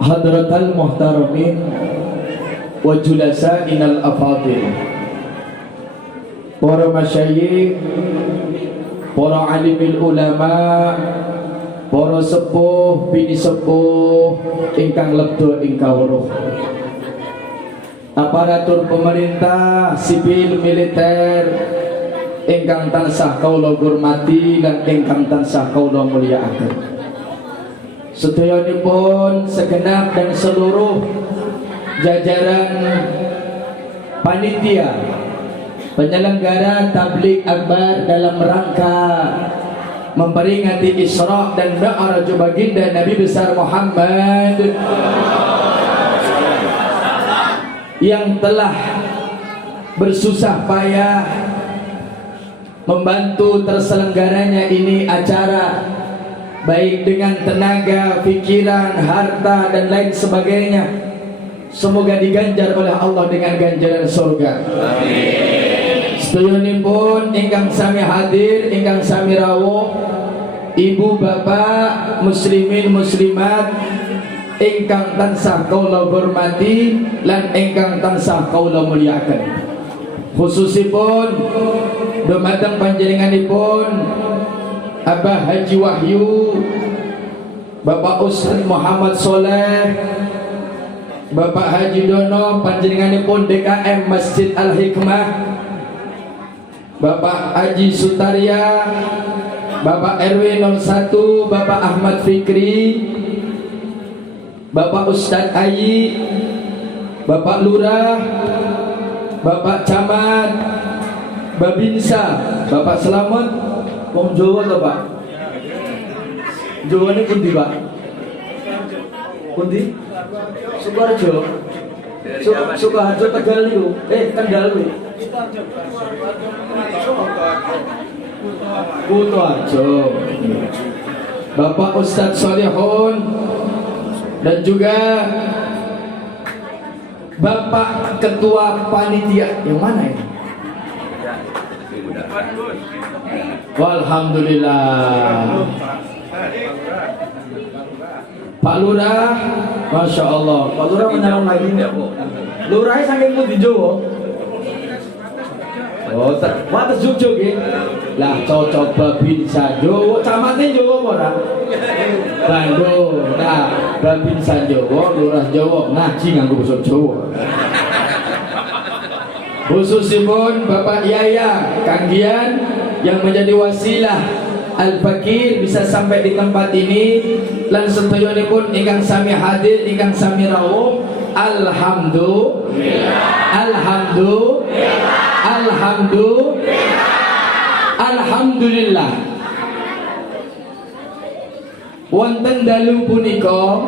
Hadratal muhtaramin wa julasa'inal afadil, para masyayikh, para alimil ulama, para sepuh bini sepuh ingkang lebda ing kawruh, aparatur pemerintah, sipil, militer ingkang tansah kaula hormati lan ingkang tansah kaula mulyakaken. Sedayanipun segenap dan seluruh jajaran panitia penyelenggara tabligh akbar dalam rangka memperingati Isra dan Mi'raj baginda Nabi besar Muhammad yang telah bersusah payah membantu terselenggaranya ini acara, baik dengan tenaga, pikiran, harta dan lain sebagainya. Semoga diganjar oleh Allah dengan ganjaran surga. Amin. Sedayunipun ingkang sami hadir, ingkang sami rawuh, ibu bapak muslimin muslimat ingkang tansah kaula hormati lan ingkang tansah kaula mulyakaken. Khususipun dumateng panjenenganipun Abah Haji Wahyu, Bapak Ustaz Muhammad Soleh, Bapak Haji Dono, panjenenganipun DKM Masjid Al Hikmah, Bapak Haji Sutaria, Bapak RW 01, Bapak Ahmad Fikri, Bapak Ustadz Ayi, Bapak Lurah, Bapak Camat, Babinsa, Bapak Selamat. Wong Jawa to, Pak? Jawa ini pundi, Pak? Pundi? Sukoharjo. Sukoharjo Tegal niku. Kendal kuwi. Kutoarjo. Bapak Ustadz Solihun dan juga Bapak Ketua Panitia yang mana ini? Alhamdulillah. Pak Lurah, Masya Allah. Pak Lurah menyalon lagi. Lurahnya saking pun di Jawa. Oh, wates jujuk ya. Lah cocok Babinsa Jawa, camatnya Jawa ora? Bandung. Nah, Babinsa Jawa, Lurah Jawa, ngaji nganggo basa Jawa. Khususipun Bapak Yaya Kanggian yang menjadi wasilah Al-Fakir bisa sampai di tempat ini, lan sedayunipun ingkang sami hadir, ingkang sami rawuh. Alhamdulillah. Alhamdulillah. Wonten dalu punika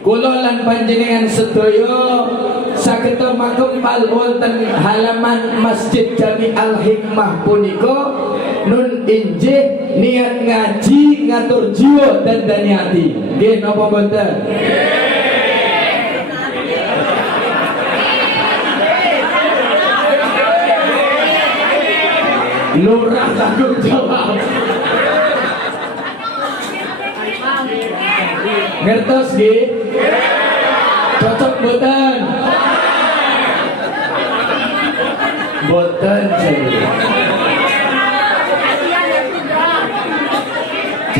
kula lan panjenengan sedaya saged makempal wonten halaman Masjid Jami Al Hikmah punika nun injih niat ngaji ngatur jiwa dan daniati. Nggih napa mboten? Lurah tanggung jawab. Ngertos nggih? Cocok mboten? Mboten jadi.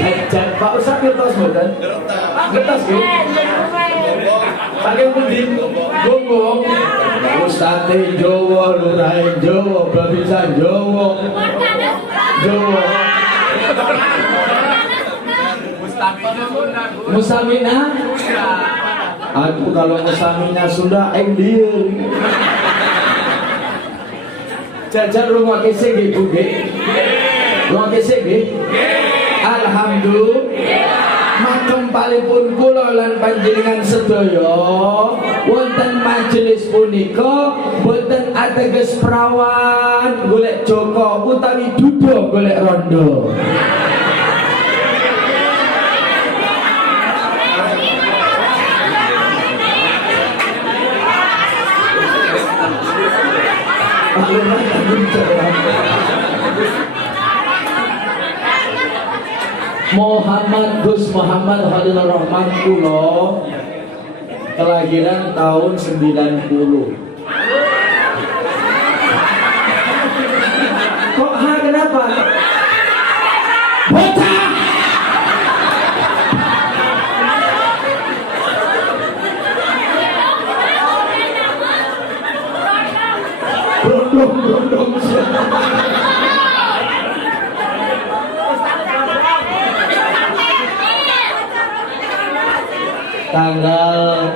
Jajan Pak Ustaz ngertos mboten? Ngertos nggih? Saking pundi? Gombong. Ustaze Jawa, Lurahe Jawa, Babinsa Jawa. Jawa. Musamina? Aku kalau musamina Sunda endir. Jajan rumah kesek nggih Bu nggih. Rumah kesek nggih. Alhamdulillah. Makempalipun kula lan panjenengan sedaya wonten majelis punika boten ateges prawan golek Joko utawi duda golek rondo. Muhammad Gus Muhammad Khalilur Rahman kulo kelahiran tahun 90. Kok kenapa? Bocah. Brondong. Tanggal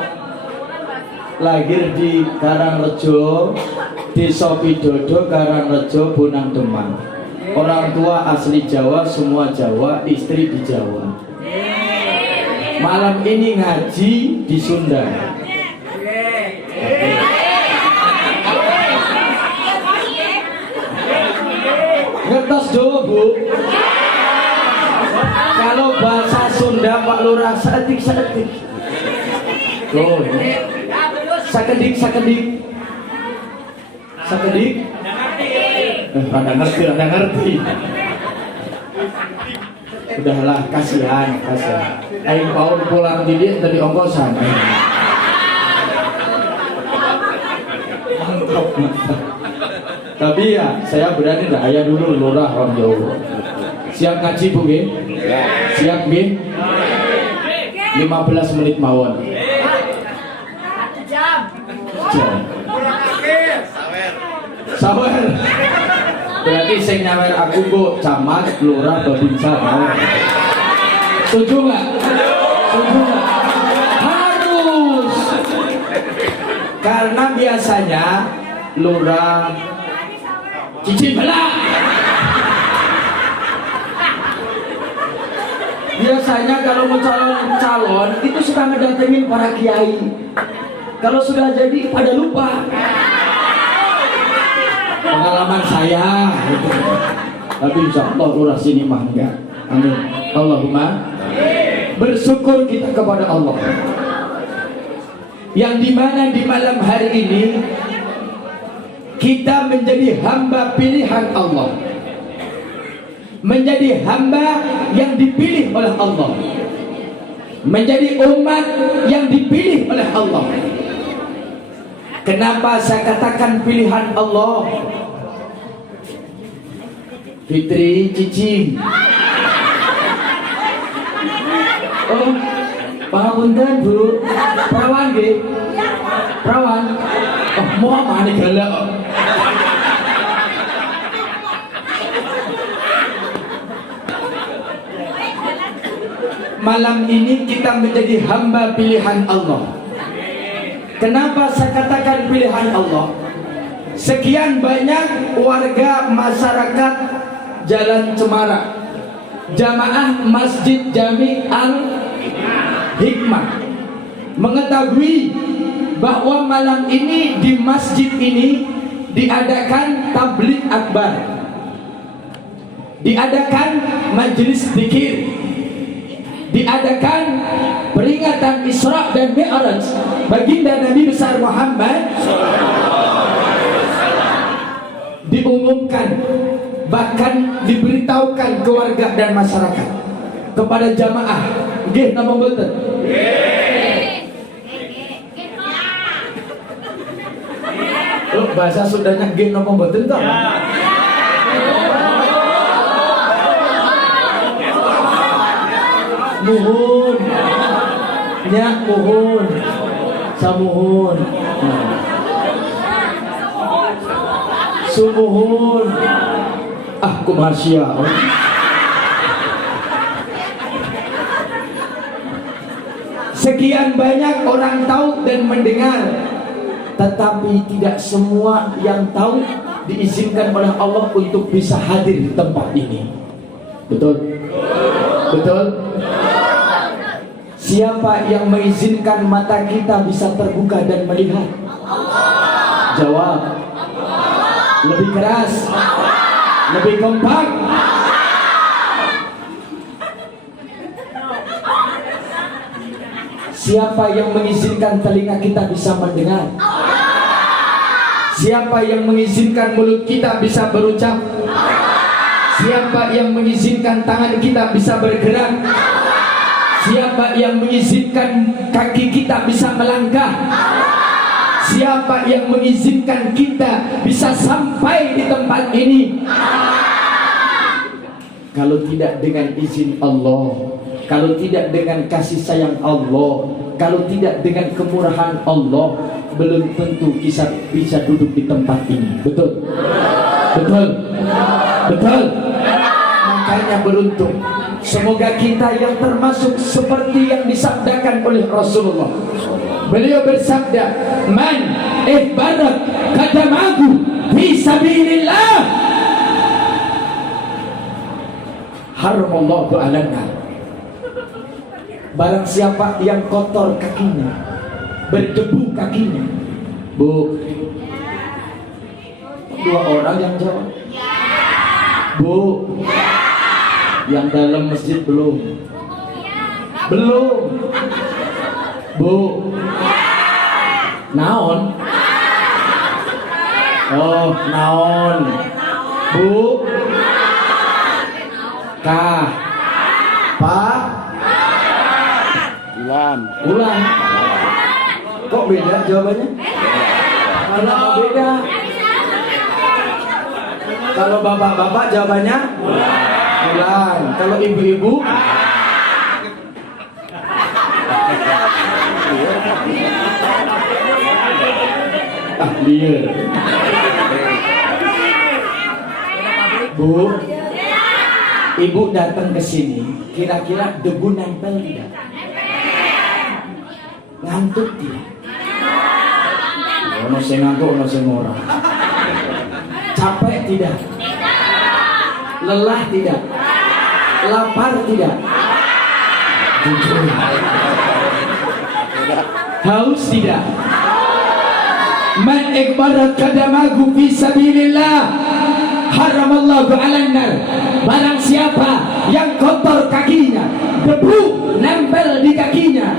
lahir di Karangrejo, Desa Pidodo, Karangrejo, Bonang Demang. Orang tua asli Jawa, semua Jawa, istri di Jawa. Malam ini ngaji di Sunda. Ngertos do, Bu? Kalau bahasa Sunda Pak Lurah seetik. Loh, sakedik. Anda ngerti. Udahlah, kasihan. Aing Paul pulang didik dari ongkosan. Mantap. Tapi ya, saya berani dah ayah dulu Lurah orang Jawa. Siap ngaji Bu nggih? Siap nggih? 15 menit mawon. Sawer. Berarti sing nyawer aku kok camat, lurah, babinsa mau. Setuju enggak? Harus. Karena biasanya lurah cici belah. Biasanya kalau mau calon itu suka ngedatengin para kiai. Kalau sudah jadi pada lupa. Pengalaman saya gitu. Tapi insya Allah lurah sini mah enggak. Amin. Allahumma bersyukur kita kepada Allah yang dimana di malam hari ini kita menjadi hamba pilihan Allah, menjadi hamba yang dipilih oleh Allah, menjadi umat yang dipilih oleh Allah. Kenapa saya katakan pilihan Allah? Fitri, Cici. Oh, pangapunten Bu. Perawan nggih? Perawan. Oh, mau mana galak. Malam ini kita menjadi hamba pilihan Allah. Kenapa saya katakan pilihan Allah? Sekian banyak warga masyarakat Jalan Cemara, jamaah Masjid Jami Al-Hikmah mengetahui bahwa malam ini di masjid ini diadakan tabligh akbar, diadakan majelis zikir, diadakan peringatan Isra dan Mi'raj baginda Nabi besar Muhammad, diumumkan, bahkan diberitahukan ke warga dan masyarakat, kepada jamaah. Nggih napa mboten? Loh, bahasa Sundanya nggih napa mboten to? Muhun, nyak muhun, samuhun, sumuhun, kumasia. Sekian banyak orang tahu dan mendengar, tetapi tidak semua yang tahu diizinkan oleh Allah untuk bisa hadir di tempat ini. Betul? Betul? Siapa yang mengizinkan mata kita bisa terbuka dan melihat? Jawab. Lebih keras, lebih kompak. Siapa yang mengizinkan telinga kita bisa mendengar? Siapa yang mengizinkan mulut kita bisa berucap? Siapa yang mengizinkan tangan kita bisa bergerak? Siapa yang mengizinkan kaki kita bisa melangkah? Siapa yang mengizinkan kita bisa sampai di tempat ini? Kalau tidak dengan izin Allah, kalau tidak dengan kasih sayang Allah, kalau tidak dengan kemurahan Allah, belum tentu kita bisa duduk di tempat ini. Betul? Betul? Betul? Makanya beruntung. Semoga kita yang termasuk seperti yang disabdakan oleh Rasulullah. Beliau bersabda, "Man ihbarat qadamahu fi sabilillah, haramallahu 'alan nar." Barang siapa yang kotor kakinya, berdebu kakinya. Bu, dua orang yang jawab. Bu, yang dalam masjid belum. Belum. Bu, naon? Oh, naon. Bu, kah, pak, ulan. Kok beda jawabannya? Karena beda. Kalau bapak-bapak jawabannya ulan. Kalau ibu-ibu liar. Bu, ibu datang ke sini, kira-kira debu nempel tidak? Ngantuk tidak? Ono sing ngantuk, ono sing ora. Capek tidak? Lelah tidak? Lapar tidak? Haus tidak? Man ikbarat qadamahu fi sabilillah, haramallahu 'alan nar. Barang siapa yang kotor kakinya, debu nempel di kakinya,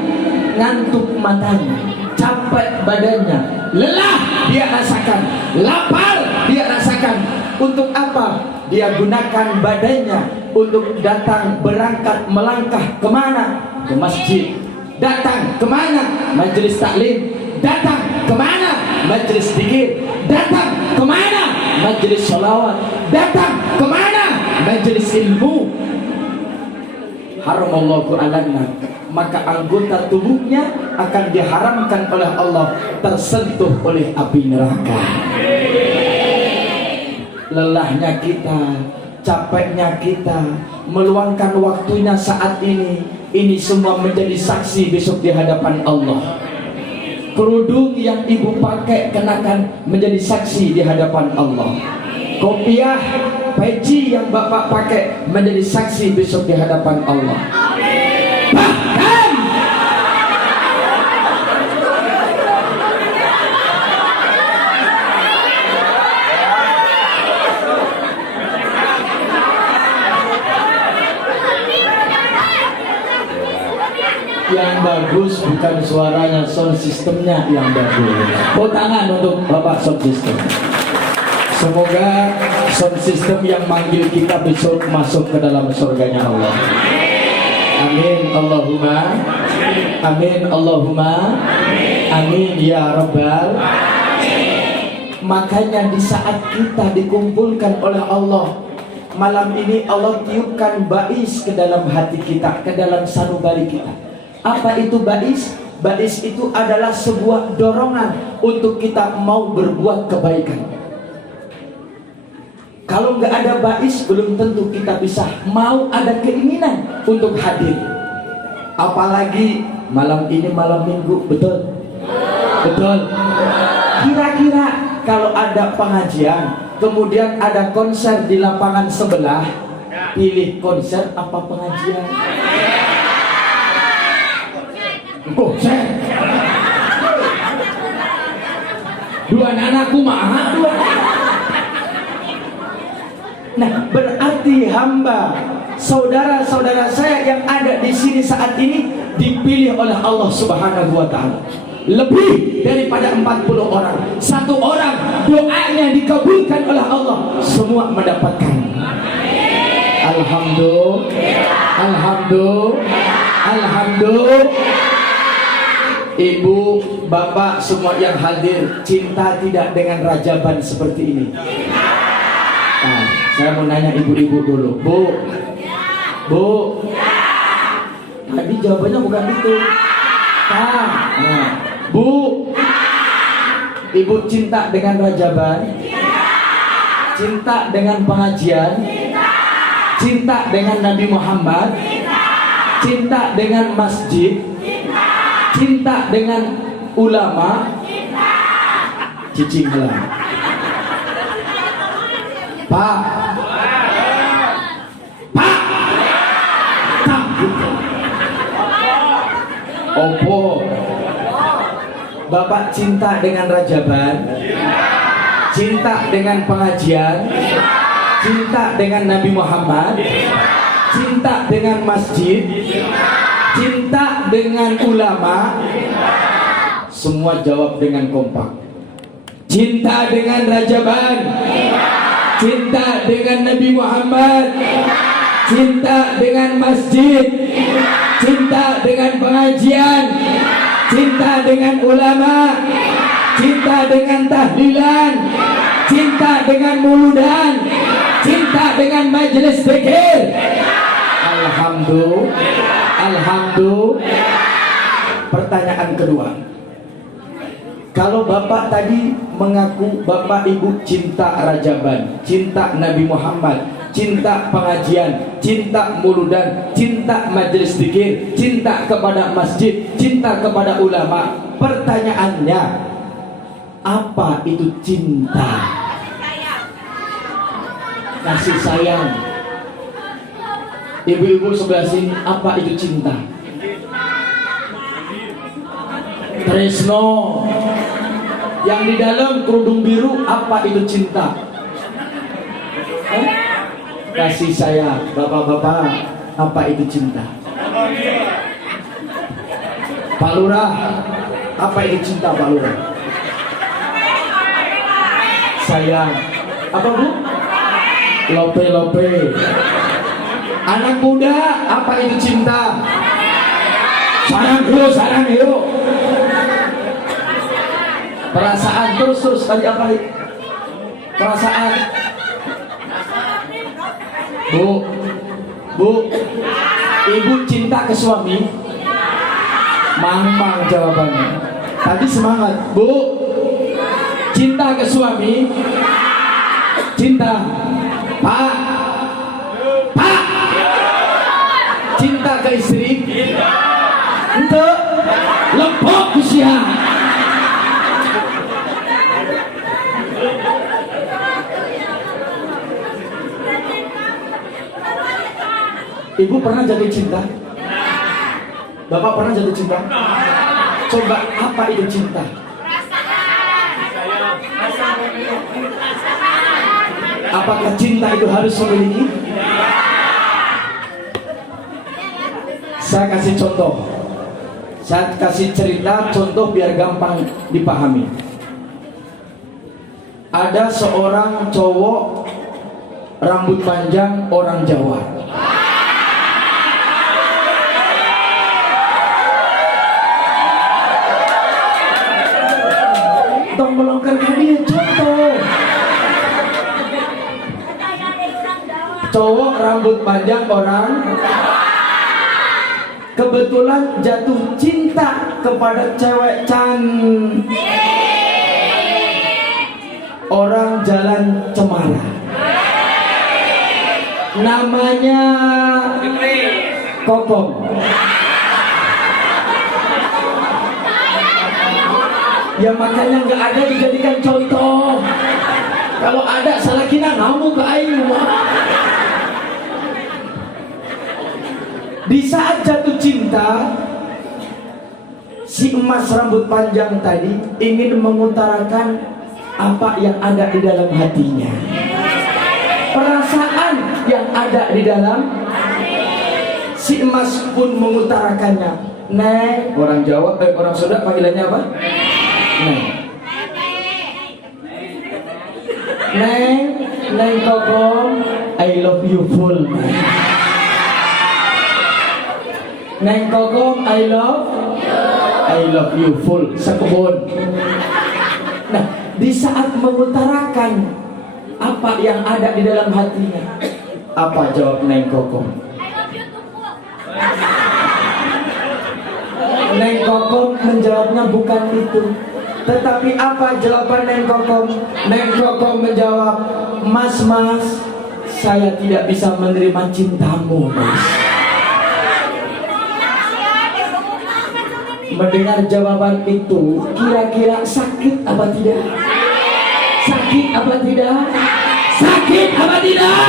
ngantuk matanya, capek badannya, lelah dia rasakan, lapar dia rasakan. Untuk apa? Dia gunakan badannya untuk datang berangkat melangkah kemana? Ke masjid. Datang kemana? Majelis taklim. Datang kemana? Majelis zikir. Datang kemana? Majelis sholawat. Datang kemana? Majelis ilmu. Haramallahu 'alan nar. Maka anggota tubuhnya akan diharamkan oleh Allah tersentuh oleh api neraka. Lelahnya kita, capeknya kita, meluangkan waktunya saat ini semua menjadi saksi besok di hadapan Allah. Kerudung yang ibu pakai kenakan menjadi saksi di hadapan Allah. Kopiah, peci yang bapak pakai menjadi saksi besok di hadapan Allah. Bahkan yang bagus bukan suaranya, sound systemnya yang bagus. Tepuk tangan untuk Bapak sound system. Semoga sound system yang manggil kita besok masuk ke dalam surganya Allah. Amin Allahumma. Amin Allahumma. Amin ya Rabbal. Makanya di saat kita dikumpulkan oleh Allah malam ini, Allah tiupkan bais ke dalam hati kita, ke dalam sanubari kita. Apa itu bais? Bais itu adalah sebuah dorongan untuk kita mau berbuat kebaikan. Kalau nggak ada bais, belum tentu kita bisa mau ada keinginan untuk hadir. Apalagi malam ini malam minggu, betul? Betul. Kira-kira kalau ada pengajian, kemudian ada konser di lapangan sebelah, pilih konser apa pengajian? Konser. Dua anakku mah. Nah, berarti hamba, saudara-saudara saya yang ada di sini saat ini dipilih oleh Allah Subhanahu wa taala. Lebih daripada 40 orang. Satu orang doanya dikabulkan oleh Allah, semua mendapatkan. Alhamdulillah. Ibu, bapak, semua yang hadir, cinta tidak dengan rajaban seperti ini? Nah, saya mau nanya ibu-ibu dulu. Bu, tadi jawabannya bukan itu. Nah, Bu, ibu cinta dengan rajaban? Cinta dengan pengajian? Cinta dengan Nabi Muhammad? Cinta dengan masjid? Cinta dengan ulama? Cicing lah. Pak, opo, Bapak cinta dengan rajaban? Cinta dengan pengajian? Cinta dengan Nabi Muhammad? Cinta dengan masjid? Cinta dengan ulama? Semua jawab dengan kompak. Cinta dengan rajaban? Cinta dengan Nabi Muhammad? Cinta dengan masjid? Cinta dengan pengajian? Cinta dengan ulama? Cinta dengan tahlilan? Cinta dengan muludan? Cinta dengan majelis zikir? Alhamdulillah. Pertanyaan kedua, kalau bapak tadi mengaku bapak ibu cinta rajaban, cinta Nabi Muhammad, cinta pengajian, cinta muludan, cinta majelis zikir, cinta kepada masjid, cinta kepada ulama, pertanyaannya, apa itu cinta? Kasih sayang. Ibu-ibu sebelah sini, apa itu cinta? Tresno. Yang di dalam kerudung biru, apa itu cinta? Kasih sayang. Bapak-bapak, apa itu cinta? Pak Lurah, apa itu cinta Pak Lurah? Sayang. Apa Bu? Lope. Anak muda, apa itu cinta? Sarang yuk. Perasaan, terus tadi apa? Perasaan. Bu, ibu cinta ke suami? Mang jawabannya. Tadi semangat. Bu, cinta ke suami? Cinta. Pak, cinta ke istri? Untuk lepok usia. Ibu pernah jatuh cinta? Bapak pernah jatuh cinta? Coba, apa itu cinta? Apakah cinta itu harus memiliki? Saya kasih contoh. Saya kasih cerita, contoh biar gampang dipahami. Ada seorang cowok rambut panjang, orang Jawa. Tolong melonggarkan dia, contoh. Cowok rambut panjang, orang kebetulan jatuh cinta kepada cewek cantik, orang Jalan Cemara, namanya Kokom. Ya makanya nggak ada dijadikan contoh. Kalau ada salah kira kamu ke aing. Di saat jatuh cinta, si emas rambut panjang tadi ingin mengutarakan apa yang ada di dalam hatinya, perasaan yang ada di dalam. Si emas pun mengutarakannya. Neng, orang Jawa, orang Sunda panggilannya apa? Neng Kokom, I love you full. Neng Kokom, I love you full. Sekebun. Nah, di saat mengutarakan apa yang ada di dalam hatinya, apa jawab Neng Kokom? Neng Kokom menjawabnya bukan itu. Tetapi apa jawaban Neng Kokom? Neng Kokom menjawab, Mas, saya tidak bisa menerima cintamu, Mas. Mendengar jawaban itu, kira-kira sakit apa tidak? Sakit apa tidak? Sakit apa tidak?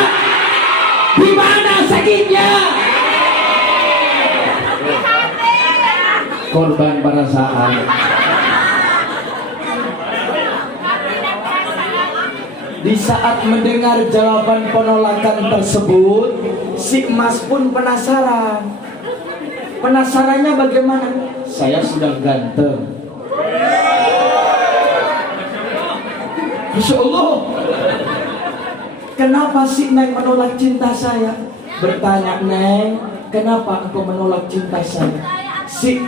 Di mana sakitnya? Korban perasaan. Di saat mendengar jawaban penolakan tersebut, si Mas pun penasaran. Penasarannya bagaimana? Saya sudah ganteng. Masya Allah. Kenapa si Neng menolak cinta saya? Bertanya, Neng, kenapa engkau menolak cinta saya? Si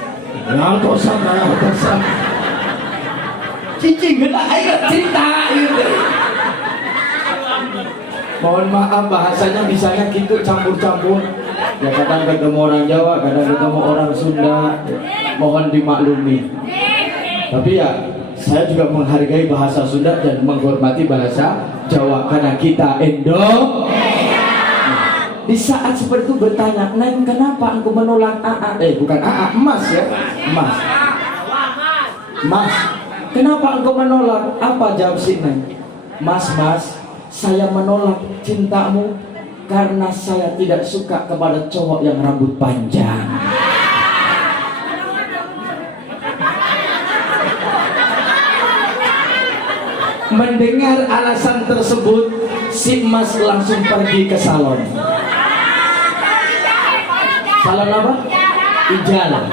Cici gila air cinta gitu. Mohon maaf bahasanya bisanya gitu campur-campur. Ya kadang ketemu orang Jawa, kadang ketemu orang Sunda. Mohon dimaklumi. Tapi ya saya juga menghargai bahasa Sunda dan menghormati bahasa Jawa karena kita Di saat seperti itu bertanya, Neng, kenapa engkau menolak AA? Bukan AA, Mas ya, Mas. Mas, kenapa engkau menolak? Apa jawab si Neng? Mas, saya menolak cintamu karena saya tidak suka kepada cowok yang rambut panjang. Mendengar alasan tersebut, si Mas langsung pergi ke salon. Salon apa? Ijala.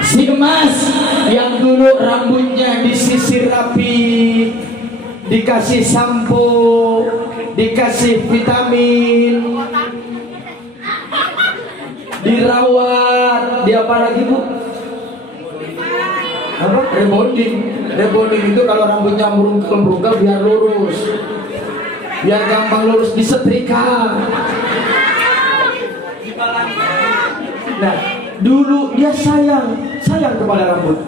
Si Mas yang dulu rambutnya disisir rapi, dikasih sampo, dikasih vitamin, dirawat, di apa lagi Bu? Apa? Rebonding. Rebonding itu kalau rambutnya merungkel biar lurus, biar gampang lurus, disetrika. Nah, dulu dia sayang kepada rambut.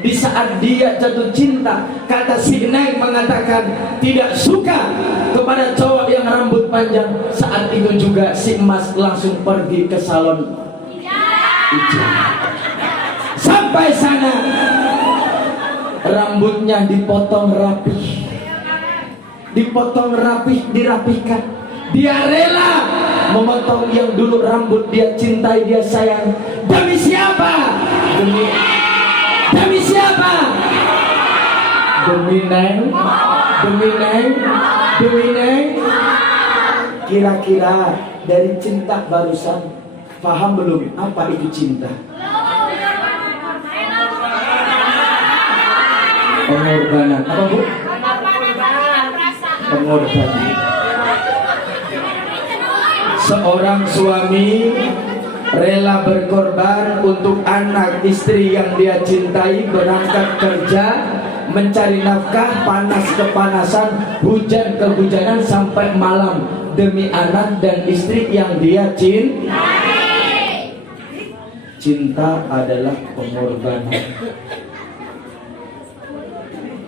Di saat dia jatuh cinta, kata si Neng mengatakan tidak suka kepada cowok yang rambut panjang. Saat itu juga si Mas langsung pergi ke salon ijazah. Sampai sana rambutnya dipotong rapi, dirapihkan. Dia rela memotong yang dulu rambut dia cintai, dia sayang. Demi siapa? Demi siapa? Demi Neng. Kira-kira dari cinta barusan paham belum apa itu cinta? Pengorbanan. Apa Bu? Pengorbanan. Seorang suami rela berkorban untuk anak istri yang dia cintai, berangkat kerja, mencari nafkah, panas kepanasan, hujan kehujanan sampai malam demi anak dan istri yang dia cintai. Cinta adalah pengorbanan.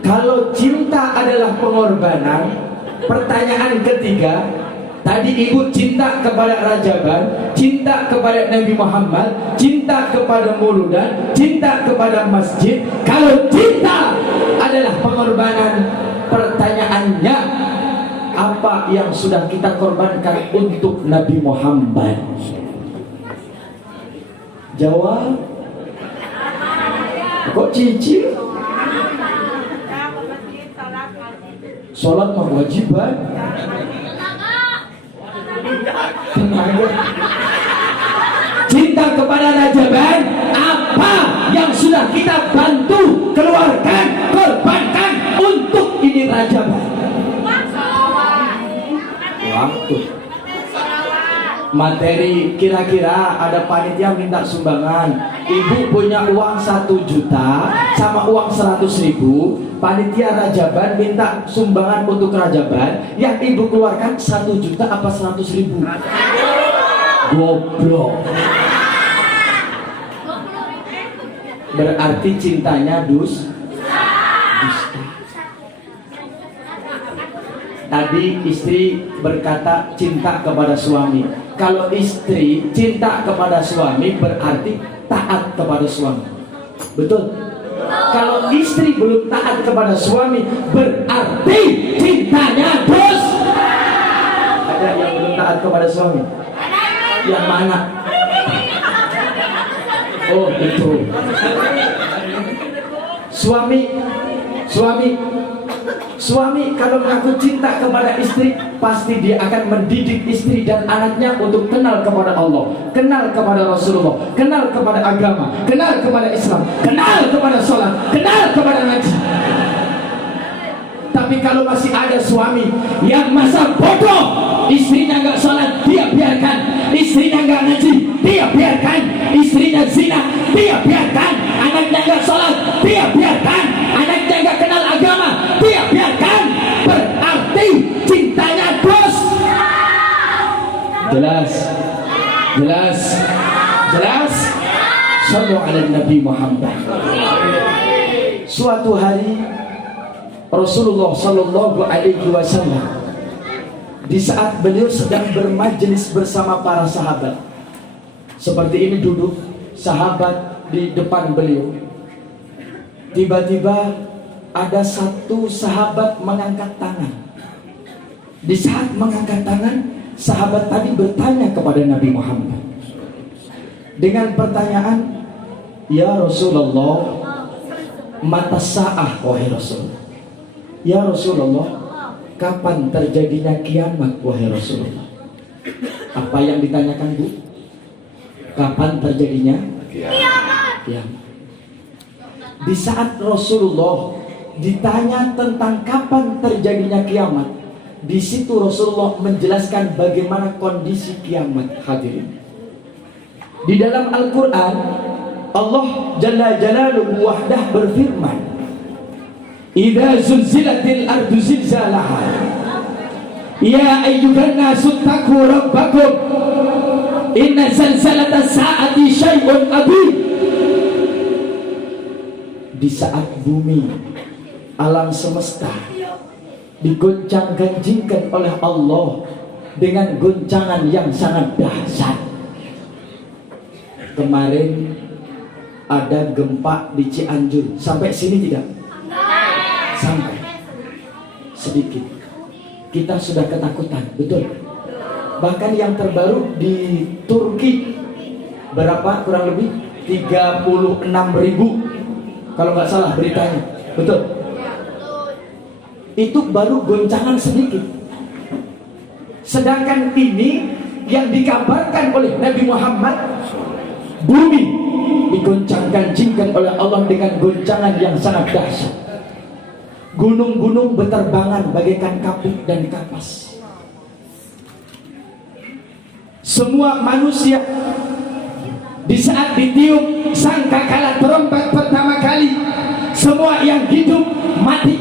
Kalau cinta adalah pengorbanan, pertanyaan ketiga, tadi ibu cinta kepada Rajaban, cinta kepada Nabi Muhammad, cinta kepada Muludan, cinta kepada masjid. Kalau cinta adalah pengorbanan, pertanyaannya, apa yang sudah kita korbankan untuk Nabi Muhammad? Jawab. Kok cicil? Sholat mah kewajiban. Cinta kepada Rajaban, apa yang sudah kita bantu, keluarkan, korbankan untuk ini Rajaban? materi, kira-kira ada panitia minta sumbangan, ibu punya uang 1 juta sama uang 100.000, panitia Rajaban minta sumbangan untuk Rajaban, yang ibu keluarkan 1 juta apa 100.000? Goblok. Berarti cintanya dusta. Tadi istri berkata cinta kepada suami. Kalau istri cinta kepada suami berarti taat kepada suami. Betul? Kalau istri belum taat kepada suami berarti cintanya dusta. Ada yang belum taat kepada suami? Yang mana? Oh itu. Suami kalau mengaku cinta kepada istri, pasti dia akan mendidik istri dan anaknya untuk kenal kepada Allah, kenal kepada Rasulullah, kenal kepada agama, kenal kepada Islam, kenal kepada sholat, kenal kepada ngaji. Tapi kalau masih ada suami yang masa bodoh, istrinya nggak sholat, dia biarkan. Istrinya nggak ngaji, dia biarkan. Istrinya zina, dia biarkan. Anaknya nggak sholat, dia biarkan. Anaknya nggak kenal agama, dia biarkan. Berarti cintanya dusta. Jelas. Shallu ala Nabi Muhammad. Suatu hari Rasulullah Shallallahu Alaihi Wasallam, di saat beliau sedang bermajelis bersama para sahabat, seperti ini duduk sahabat di depan beliau. Tiba-tiba ada satu sahabat mengangkat tangan. Di saat mengangkat tangan, sahabat tadi bertanya kepada Nabi Muhammad dengan pertanyaan, "Ya Rasulullah, mata sa'ah wahai Rasulullah." Ya Rasulullah, kapan terjadinya kiamat wahai Rasulullah? Apa yang ditanyakan Bu? Kapan terjadinya kiamat? Di saat Rasulullah ditanya tentang kapan terjadinya kiamat, di situ Rasulullah menjelaskan bagaimana kondisi kiamat. Hadirin, di dalam Al-Quran Allah Jalla Jalaluhu wahdah berfirman, "Idza zulzilatil ardu zilzalaha ya ayyuhan nasu taqu rabbakum inna zalzalatas saati syai'un adzim." Di saat bumi, alam semesta digoncang-gancingkan oleh Allah dengan goncangan yang sangat dahsyat. Kemarin ada gempa di Cianjur, sampai sini tidak? Sampai sedikit. Kita sudah ketakutan, betul. Bahkan yang terbaru di Turki, berapa kurang lebih 36.000 kalau nggak salah beritanya, betul. Itu baru goncangan sedikit. Sedangkan ini yang dikabarkan oleh Nabi Muhammad, bumi digoncang-gancingkan oleh Allah dengan goncangan yang sangat dahsyat. Gunung-gunung berterbangan bagaikan kapuk dan kapas. Semua manusia di saat ditiup sangkakala trompet pertama kali, semua yang hidup mati.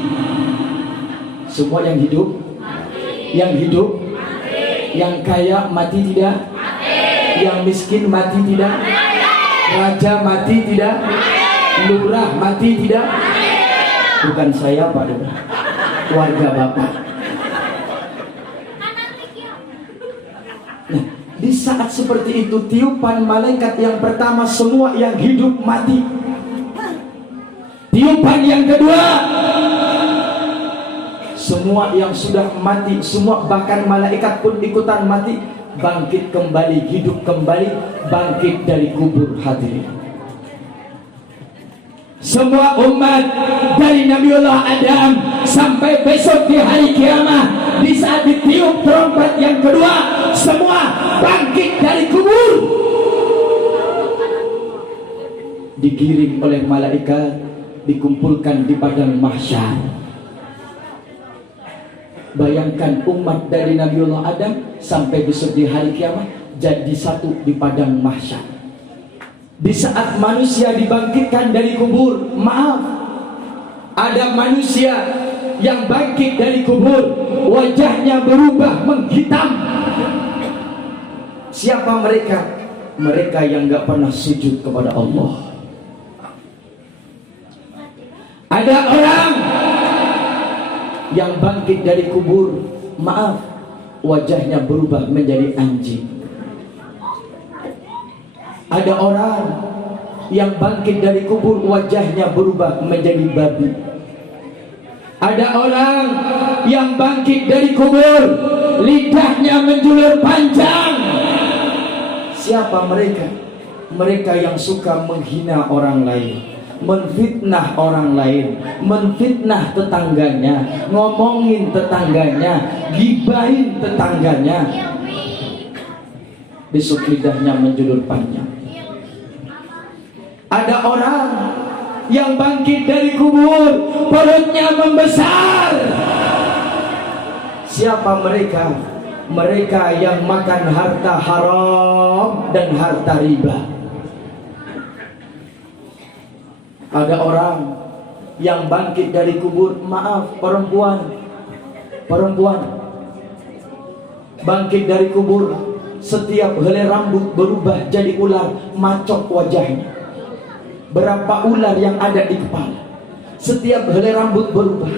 Semua yang hidup mati. Yang hidup mati. Yang kaya mati tidak? Mati. Yang miskin mati tidak? Mati. Raja mati tidak? Mati. Lurah mati tidak? Mati. Bukan saya Pak Lurah, warga Bapak. Nah, di saat seperti itu tiupan malaikat yang pertama, semua yang hidup mati. Tiupan yang kedua, semua yang sudah mati, semua bahkan malaikat pun ikutan mati, bangkit kembali, hidup kembali, bangkit dari kubur. Hadirin, semua umat dari Nabiullah Adam sampai besok di hari kiamat, di saat ditiup trompet yang kedua, semua bangkit dari kubur, digiring oleh malaikat, dikumpulkan di padang mahsyar. Bayangkan umat dari Nabiullah Adam sampai besok di hari kiamat jadi satu di padang mahsyar. Di saat manusia dibangkitkan dari kubur, maaf, ada manusia yang bangkit dari kubur, wajahnya berubah menghitam. Siapa mereka? Mereka yang gak pernah sujud kepada Allah. Ada orang yang bangkit dari kubur, maaf, wajahnya berubah menjadi anjing. Ada orang yang bangkit dari kubur, wajahnya berubah menjadi babi. Ada orang yang bangkit dari kubur, lidahnya menjulur panjang. Siapa mereka? Mereka yang suka menghina orang lain, menfitnah orang lain, menfitnah tetangganya, ngomongin tetangganya, gibahin tetangganya. Besok lidahnya menjulur panjang. Ada orang yang bangkit dari kubur, perutnya membesar. Siapa mereka? Mereka yang makan harta haram dan harta riba. Ada orang yang bangkit dari kubur, maaf, perempuan bangkit dari kubur, setiap helai rambut berubah jadi ular, macok wajahnya. Berapa ular yang ada di kepala, setiap helai rambut berubah.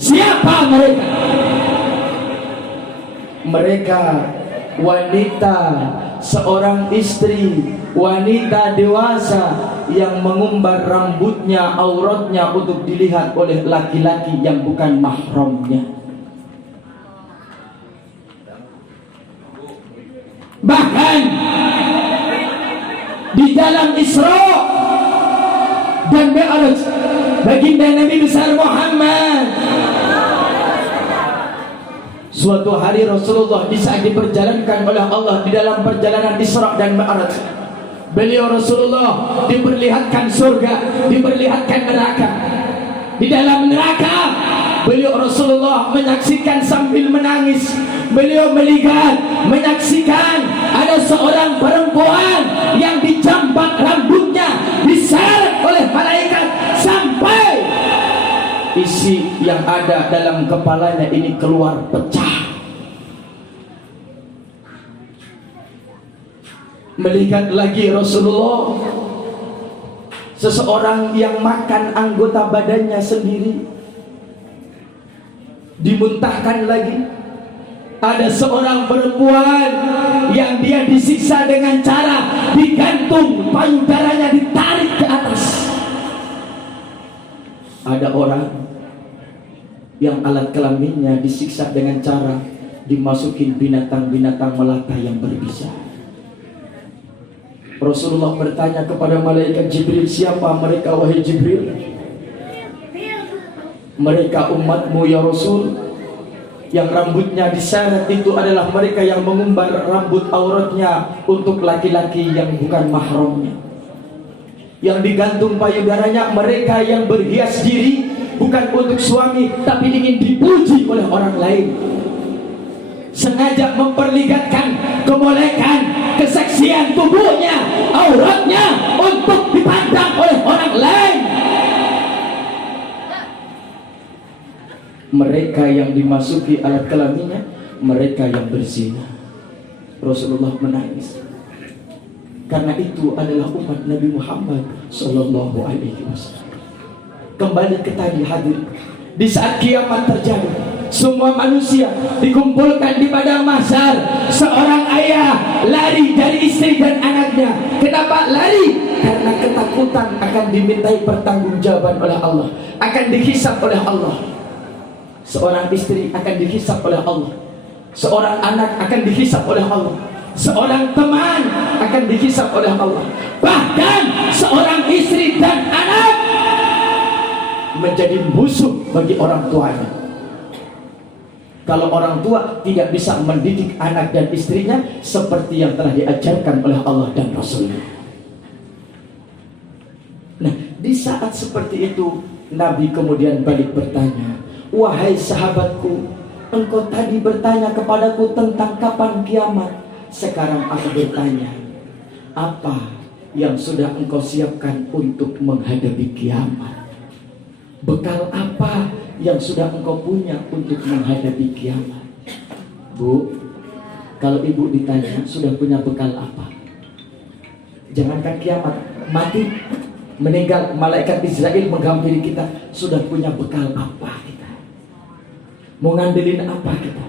Siapa mereka? Mereka wanita, seorang istri, wanita dewasa yang mengumbar rambutnya, auratnya untuk dilihat oleh laki-laki yang bukan mahramnya. Bahkan di dalam Isra dan Mi'raj, baginda Nabi besar Muhammad, suatu hari Rasulullah di saat diperjalankan oleh Allah di dalam perjalanan Isra dan Mi'raj, beliau Rasulullah diperlihatkan surga, diperlihatkan neraka. Di dalam neraka beliau Rasulullah menyaksikan sambil menangis. Beliau melihat, menyaksikan ada seorang perempuan yang dijambat rambutnya, diseret oleh malaikat sampai isi yang ada dalam kepalanya ini keluar pecah. Melihat lagi Rasulullah seseorang yang makan anggota badannya sendiri, dimuntahkan lagi. Ada seorang perempuan yang dia disiksa dengan cara digantung, payudaranya ditarik ke atas. Ada orang yang alat kelaminnya disiksa dengan cara dimasukin binatang-binatang melata yang berbisa. Rasulullah bertanya kepada malaikat Jibril, siapa mereka wahai Jibril? Mereka umatmu ya Rasul. Yang rambutnya diseret itu adalah mereka yang mengumbar rambut auratnya untuk laki-laki yang bukan mahramnya. Yang digantung payudaranya mereka yang berhias diri bukan untuk suami tapi ingin dipuji oleh orang lain. Sengaja memperlihatkan kemolekan, keseksian tubuhnya, auratnya untuk dipandang oleh orang lain. Mereka yang dimasuki alat kelaminnya, mereka yang berzina. Rasulullah menangis. Karena itu adalah umat Nabi Muhammad Sallallahu Alaihi Wasallam. Kembali ke tadi hadir. Di saat kiamat terjadi, semua manusia dikumpulkan di padang mahsyar. Seorang ayah lari dari istri dan anaknya. Kenapa lari? Karena ketakutan akan dimintai pertanggungjawaban oleh Allah, akan dihisab oleh Allah. Seorang istri akan dihisab oleh Allah, seorang anak akan dihisab oleh Allah, seorang teman akan dihisab oleh Allah. Bahkan seorang istri dan anak menjadi musuh bagi orang tuanya. Kalau orang tua tidak bisa mendidik anak dan istrinya seperti yang telah diajarkan oleh Allah dan Rasulnya. Nah, di saat seperti itu Nabi kemudian balik bertanya, wahai sahabatku, engkau tadi bertanya kepadaku tentang kapan kiamat. Sekarang aku bertanya, apa yang sudah engkau siapkan untuk menghadapi kiamat? Bekal apa yang sudah engkau punya untuk menghadapi kiamat? Bu, kalau ibu ditanya sudah punya bekal apa? Jangankan kiamat, mati, meninggal, malaikat Israel menghampiri kita, sudah punya bekal apa kita? Mau ngandelin apa kita?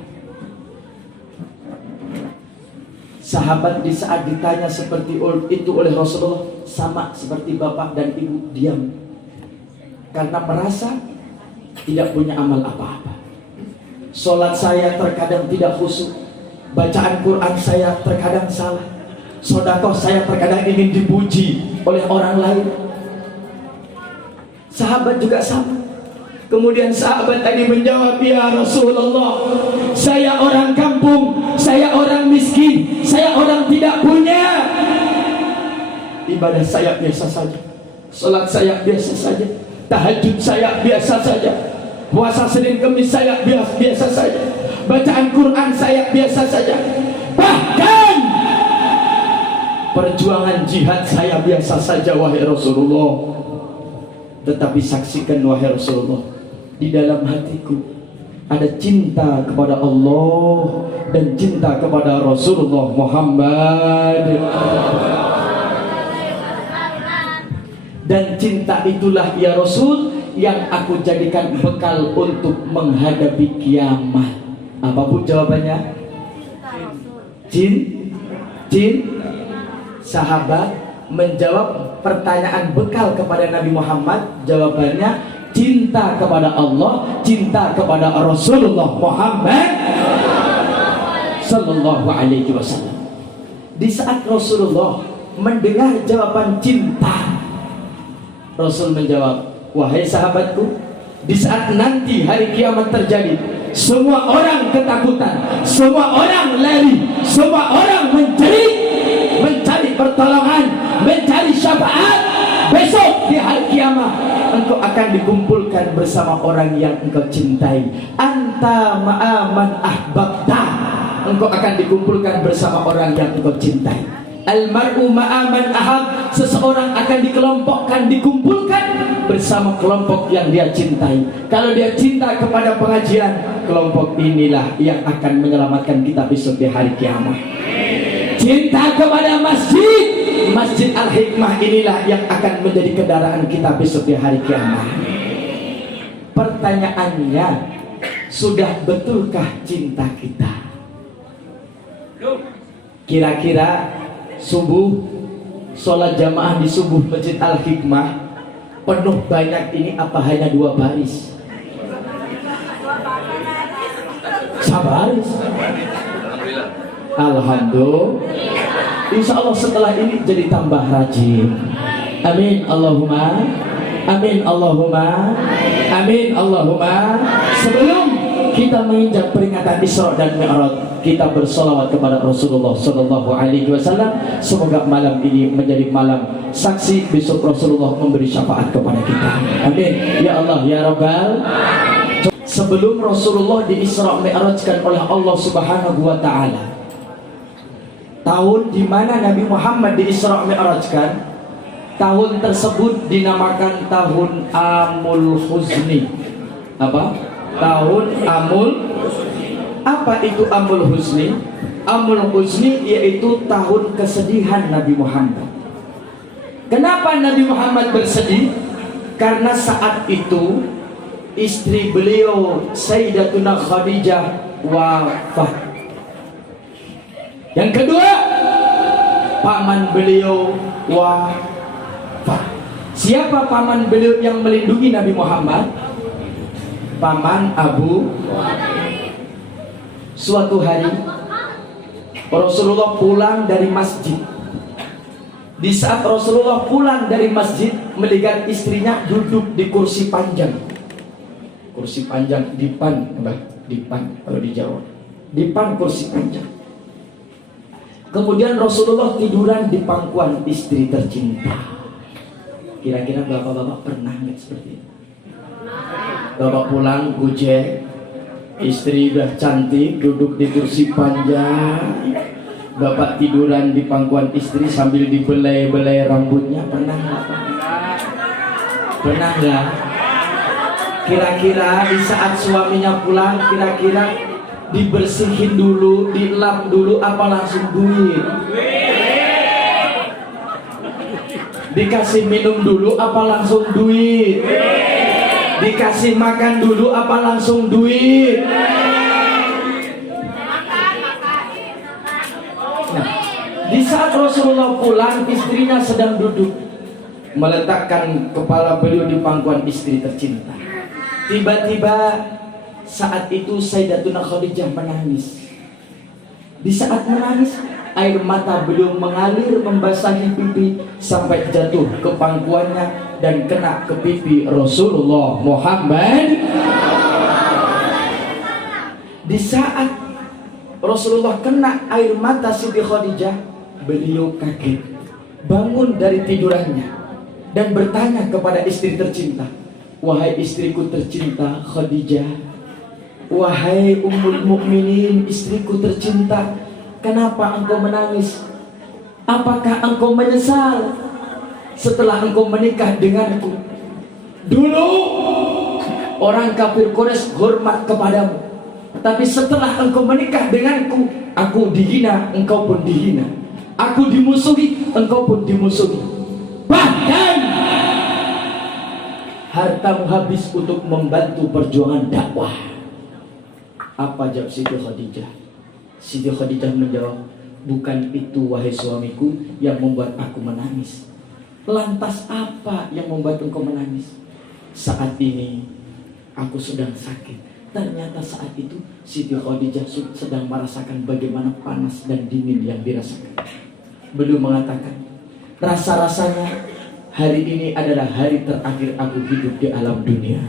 Sahabat di saat ditanya seperti itu oleh Rasulullah, sama seperti bapak dan ibu, diam. Karena merasa tidak punya amal apa-apa. Sholat saya terkadang tidak khusyuk, bacaan Quran saya terkadang salah, sedekah saya terkadang ingin dipuji oleh orang lain. Sahabat juga sama. Kemudian sahabat tadi menjawab, ya Rasulullah, saya orang kampung, saya orang miskin, saya orang tidak punya. Ibadah saya biasa saja, salat saya biasa saja, tahajud saya biasa saja, puasa Senin Kamis saya biasa saja, bacaan Quran saya biasa saja, bahkan perjuangan jihad saya biasa saja, wahai Rasulullah. Tetapi saksikan, wahai Rasulullah, di dalam hatiku ada cinta kepada Allah dan cinta kepada Rasulullah Muhammad. Dan cinta itulah ya Rasul yang aku jadikan bekal untuk menghadapi kiamat. Apa bu jawabannya? Sahabat menjawab pertanyaan bekal kepada Nabi Muhammad, jawabannya cinta kepada Allah, cinta kepada Rasulullah Muhammad Sallallahu Alaihi Wasallam. Di saat Rasulullah mendengar jawaban cinta, Rasul menjawab, wahai sahabatku, di saat nanti hari kiamat terjadi, semua orang ketakutan, semua orang lari, semua orang mencari pertolongan, mencari syafaat. Besok di hari kiamat engkau akan dikumpulkan bersama orang yang engkau cintai. Anta ma'aman ahbabta, engkau akan dikumpulkan bersama orang yang engkau cintai. Almar'u ma'aman ahab, seseorang akan dikumpulkan bersama kelompok yang dia cintai. Kalau dia cinta kepada pengajian, kelompok inilah yang akan menyelamatkan kita besok di hari kiamat. Cinta kepada Masjid Al-Hikmah inilah yang akan menjadi kendaraan kita besok di hari kiamat. Pertanyaannya, sudah betulkah cinta kita? Kira-kira subuh, sholat jamaah di subuh Masjid Al-Hikmah penuh banyak ini apa hanya 2 baris? Sabaris. Alhamdulillah. Insya Allah setelah ini jadi tambah rajin. Amin Allahumma, amin Allahumma, amin Allahumma. Sebelum kita menginjak peringatan Isra dan Mi'raj, kita bersolawat kepada Rasulullah Sallallahu Alaihi Wasallam. Semoga malam ini menjadi malam saksi, besok Rasulullah memberi syafaat kepada kita. Amin ya Allah ya Rabbal. Sebelum Rasulullah di Isra Mi'rajkan oleh Allah Subhanahu Wa Taala, tahun di mana Nabi Muhammad di Isra Mi'rajkan, tahun tersebut dinamakan tahun Amul Huzni. Apa? Tahun Amul. Apa itu Amul Huzni? Amul Huzni yaitu tahun kesedihan Nabi Muhammad. Kenapa Nabi Muhammad bersedih? Karena saat itu istri beliau Sayyidatuna Khadijah wafat. Yang kedua, paman beliau wafat. Siapa paman beliau yang melindungi Nabi Muhammad? Paman Abu. Suatu hari Rasulullah pulang dari masjid. Di saat Rasulullah pulang dari masjid, melihat istrinya duduk di kursi panjang. Kursi panjang, dipan, kalau di Jawa, dipan kursi panjang. Kemudian Rasulullah tiduran di pangkuan istri tercinta. Kira-kira bapak-bapak pernah nggak seperti itu? Bapak pulang gojek, istri udah cantik duduk di kursi panjang, Bapak tiduran di pangkuan istri sambil dibelai-belai rambutnya, pernah nggak? Pernah nggak? Kira-kira di saat suaminya pulang, kira-kira dibersihin dulu, dilap dulu, apa langsung duit? Dikasih minum dulu, apa langsung duit? Dikasih makan dulu, apa langsung duit? Nah, di saat Rasulullah pulang, istrinya sedang duduk, meletakkan kepala beliau di pangkuan istri tercinta. Tiba-tiba saat itu Sayyidatuna Khadijah menangis. Di saat menangis, air mata beliau mengalir membasahi pipi sampai jatuh ke pangkuannya dan kena ke pipi Rasulullah Muhammad. Di saat Rasulullah kena air mata Siti Khadijah, beliau kaget, bangun dari tidurannya dan bertanya kepada istri tercinta, "Wahai istriku tercinta Khadijah, wahai ummul mukminin, istriku tercinta, kenapa engkau menangis? Apakah engkau menyesal setelah engkau menikah denganku? Dulu orang kafir Quraisy hormat kepadamu, tapi setelah engkau menikah denganku, aku dihina, engkau pun dihina. Aku dimusuhi, engkau pun dimusuhi. Bahkan hartamu habis untuk membantu perjuangan dakwah." Apa jawab Siti Khadijah? Siti Khadijah menjawab, "Bukan itu wahai suamiku yang membuat aku menangis. Lantas apa yang membuat engkau menangis? Saat ini aku sedang sakit." Ternyata saat itu Siti Khadijah sedang merasakan bagaimana panas dan dingin yang dirasakan. Beliau mengatakan, "Rasa-rasanya hari ini adalah hari terakhir aku hidup di alam dunia."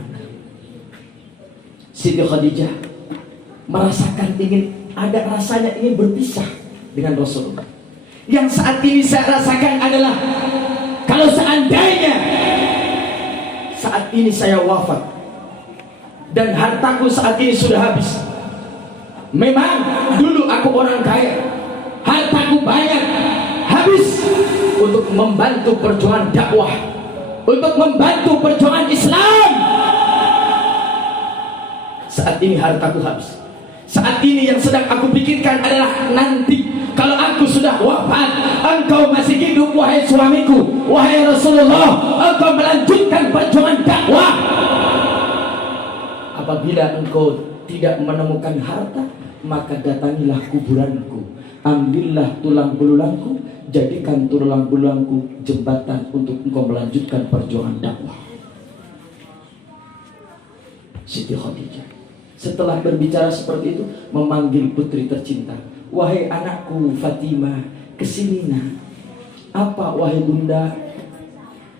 Siti Khadijah merasakan rasanya ingin berpisah dengan Rasulullah. Yang saat ini saya rasakan adalah, kalau seandainya saat ini saya wafat dan hartaku saat ini sudah habis. Memang dulu aku orang kaya, hartaku banyak, habis untuk membantu perjuangan dakwah, untuk membantu perjuangan Islam. Saat ini hartaku habis. Saat ini yang sedang aku pikirkan adalah nanti kalau aku sudah wafat, engkau masih hidup wahai suamiku, wahai Rasulullah, engkau melanjutkan perjuangan dakwah. Apabila engkau tidak menemukan harta, maka datangilah kuburanku, ambillah tulang belulangku, jadikan tulang belulangku jembatan untuk engkau melanjutkan perjuangan dakwah. Siti Khadijah setelah berbicara seperti itu memanggil putri tercinta, "Wahai anakku Fatimah, kesini nak." "Apa wahai bunda?"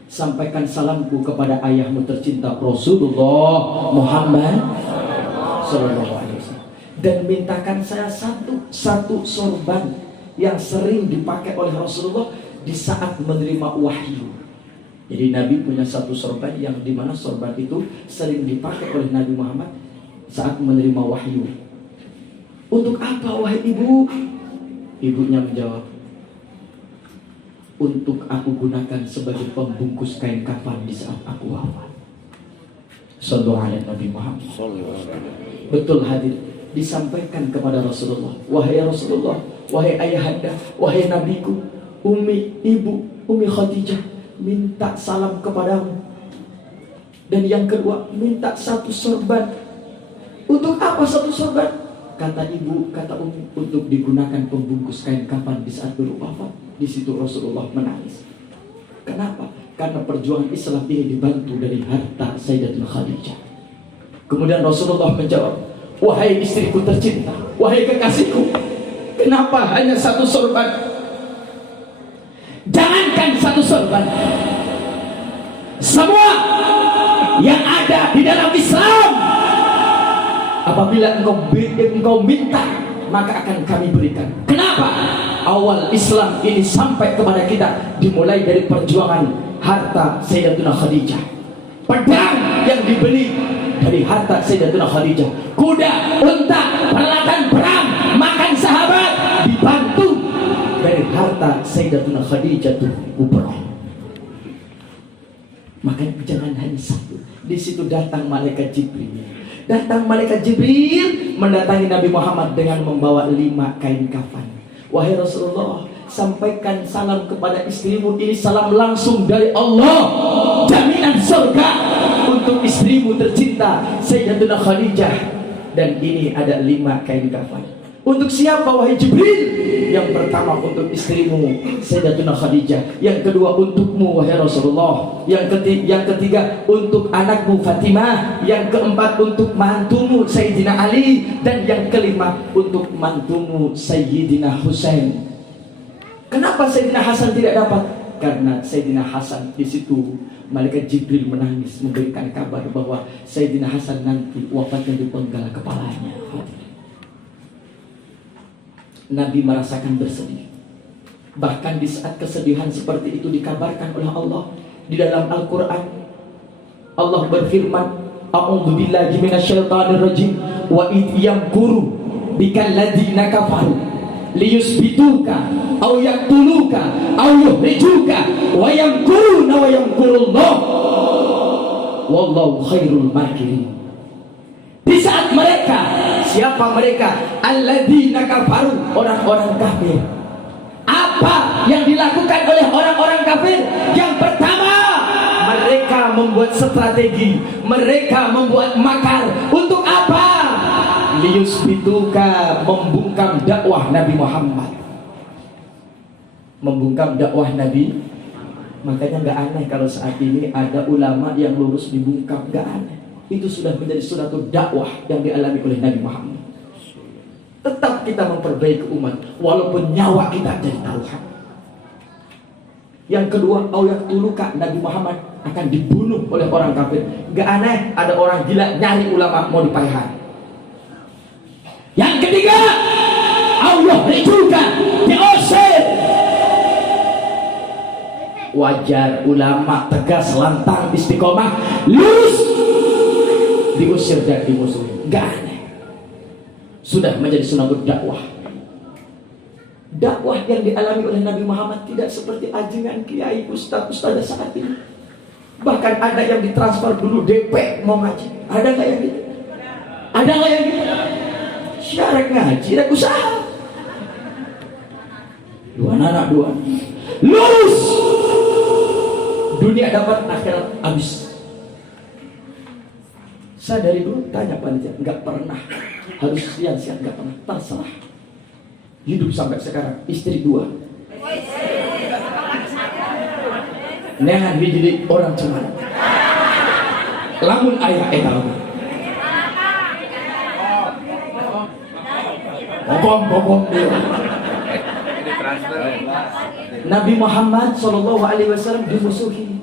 "Sampaikan salamku kepada ayahmu tercinta Rasulullah Muhammad Sallallahu Alaihi Wasallam, dan mintakan saya satu sorban yang sering dipakai oleh Rasulullah di saat menerima wahyu." Jadi Nabi punya satu sorban yang dimana sorban itu sering dipakai oleh Nabi Muhammad saat menerima wahyu. "Untuk apa wahai ibu?" Ibunya menjawab, "Untuk aku gunakan sebagai pembungkus kain kafan di saat aku wafat." Sallallahu alaihi Nabi Muhammad. Betul hadir, disampaikan kepada Rasulullah, "Wahai Rasulullah, wahai ayahanda, wahai nabiku, Umi Khadijah minta salam kepadamu. Dan yang kedua, minta satu sorban." "Untuk apa satu sorban?" Kata ibu, kata Umi, "Untuk digunakan pembungkus kain kafan di saat beliau wafat." Di situ Rasulullah menangis. Kenapa? Karena perjuangan Islam ini dibantu dari harta Sayyidatuna Khadijah. Kemudian Rasulullah menjawab, "Wahai istriku tercinta, wahai kekasihku, kenapa hanya satu sorban? Jangankan satu sorban, semua yang ada di dalam Islam, apabila engkau minta, maka akan kami berikan." Kenapa? Awal Islam ini sampai kepada kita dimulai dari perjuangan harta Sayyidatuna Khadijah. Pedang yang dibeli dari harta Sayyidatuna Khadijah, kuda, unta, peralatan perang, makan sahabat dibantu harta Sayyidatuna Khadijah Kubra. Makanya jangan hanya satu. Di situ datang malaikat Jibril. Datang malaikat Jibril mendatangi Nabi Muhammad dengan membawa 5 kain kafan. Wahai Rasulullah, sampaikan salam kepada istrimu. Ini salam langsung dari Allah, jaminan surga untuk istrimu tercinta Sayyidatuna Khadijah. Dan ini ada 5 kain kafan. Untuk siapa wahai Jibril? Yang pertama untuk istrimu Sayyidatuna Khadijah. Yang kedua untukmu wahai Rasulullah. Yang ketiga untuk anakmu Fatimah. Yang keempat untuk mantumu Sayyidina Ali. Dan yang kelima untuk mantumu Sayyidina Husain. Kenapa Sayyidina Hasan tidak dapat? Karena Sayyidina Hasan di situ malaikat Jibril menangis memberikan kabar bahwa Sayyidina Hasan nanti wafatnya dipenggal kepalanya. Nabi merasakan bersedih. Bahkan di saat kesedihan seperti itu dikabarkan oleh Allah di dalam Al-Quran. Allah berfirman, A'udzu billahi minasyaitonir rajim, wa id yamkuru bikal ladzina kafaru liyusbituka aw yaqtuluka aw yukhrijuka wa yamkuruna wa yamkurullah wallahu khairul makirin. Di saat mereka, siapa mereka? Alladzina kafaru, orang-orang kafir. Apa yang dilakukan oleh orang-orang kafir? Yang pertama, mereka membuat strategi, mereka membuat makar. Untuk apa? Liyusbituka, membungkam dakwah Nabi Muhammad. Membungkam dakwah Nabi. Makanya gak aneh kalau saat ini ada ulama yang lurus dibungkam, gak aneh. Itu sudah menjadi suatu dakwah yang dialami oleh Nabi Muhammad. Tetap kita memperbaiki umat walaupun nyawa kita jadi taruhan. Yang kedua, awyak tuluka, Nabi Muhammad akan dibunuh oleh orang kafir. Gak aneh ada orang gila nyari ulama mau dipelihara. Yang ketiga, Allah juga diusir. Wajar ulama tegas, lantang, istiqomah, lurus, diusir dan dimusuhi. Gak aneh. Sudah menjadi sunnah dakwah. Dakwah yang dialami oleh Nabi Muhammad tidak seperti ajengan kiai ustaz saat ini. Bahkan ada yang ditransfer dulu DP mau ngaji. Ada nggak yang gitu? Ada nggak yang gitu? Syarat ngaji dan usaha. Dua anak dua. Lurus. Dunia dapat, akhirat habis. Saya dari dulu tanya panitia, nggak pernah harus siang-siang, nggak pernah, terserah. Hidup sampai sekarang, istri 2. Nehan hidup orang cuman. Lamun ayah tahu. Bokong dia. Nabi Muhammad SAW dimusuhi.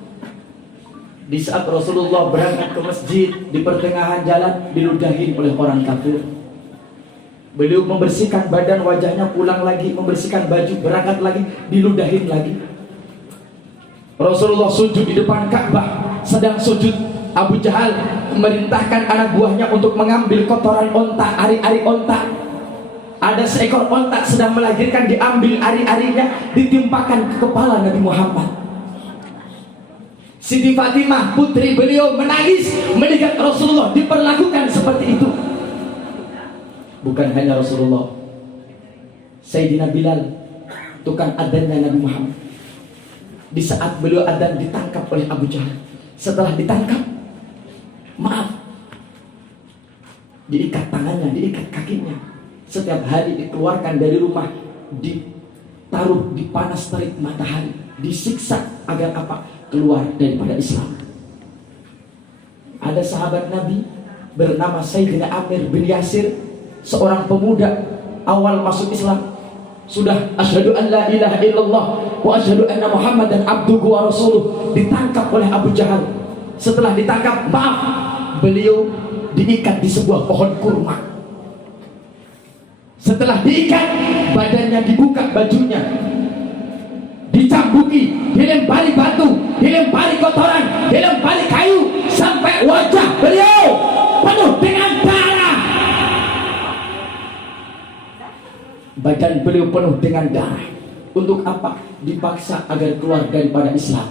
Di saat Rasulullah berangkat ke masjid, di pertengahan jalan diludahin oleh orang kafir. Beliau membersihkan badan wajahnya, pulang lagi, membersihkan baju, berangkat lagi, diludahin lagi. Rasulullah sujud di depan Ka'bah, sedang sujud. Abu Jahal memerintahkan anak buahnya untuk mengambil kotoran onta, ari-ari onta. Ada seekor onta sedang melahirkan, diambil ari-arinya, ditimpakan ke kepala Nabi Muhammad. Siti Fatimah putri beliau menangis melihat Rasulullah diperlakukan seperti itu. Bukan hanya Rasulullah, Sayyidina Bilal, tukang adzannya Nabi Muhammad, di saat beliau adzan ditangkap oleh Abu Jahal. Setelah ditangkap, maaf, diikat tangannya, diikat kakinya. Setiap hari dikeluarkan dari rumah, ditaruh di panas terik matahari, disiksa agar apa? Keluar daripada Islam. Ada sahabat Nabi bernama Sayyidina Amir bin Yasir, seorang pemuda awal masuk Islam, sudah asyhadu an la ilaha illallah wa asyhadu anna Muhammadan abduhu wa rasuluh, ditangkap oleh Abu Jahal. Setelah ditangkap, maaf, beliau diikat di sebuah pohon kurma. Setelah diikat, badannya dibuka, bajunya dicambuki, dilempari batu, dilempari kotoran, dilempari kayu, sampai wajah beliau penuh dengan darah. Badan beliau penuh dengan darah. Untuk apa? Dipaksa agar keluar daripada Islam.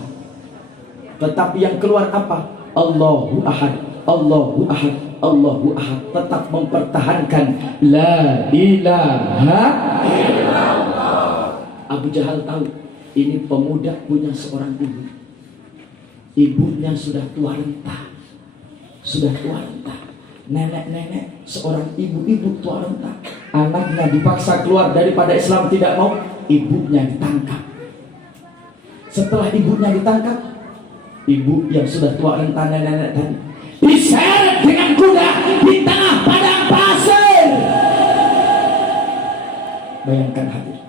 Tetapi yang keluar apa? Allahu Ahad, Allahu Ahad, Allahu Ahad. Tetap mempertahankan La ilaha illallah. Abu Jahal tahu ini pemuda punya seorang ibu. Ibunya sudah tua renta. Sudah tua renta. Nenek-nenek, seorang ibu-ibu tua renta. Anaknya dipaksa keluar daripada Islam, tidak mau. Ibunya ditangkap. Setelah ibunya ditangkap, ibu yang sudah tua renta, nenek-nenek tadi, diseret dengan kuda di tengah padang pasir. Bayangkan hadir,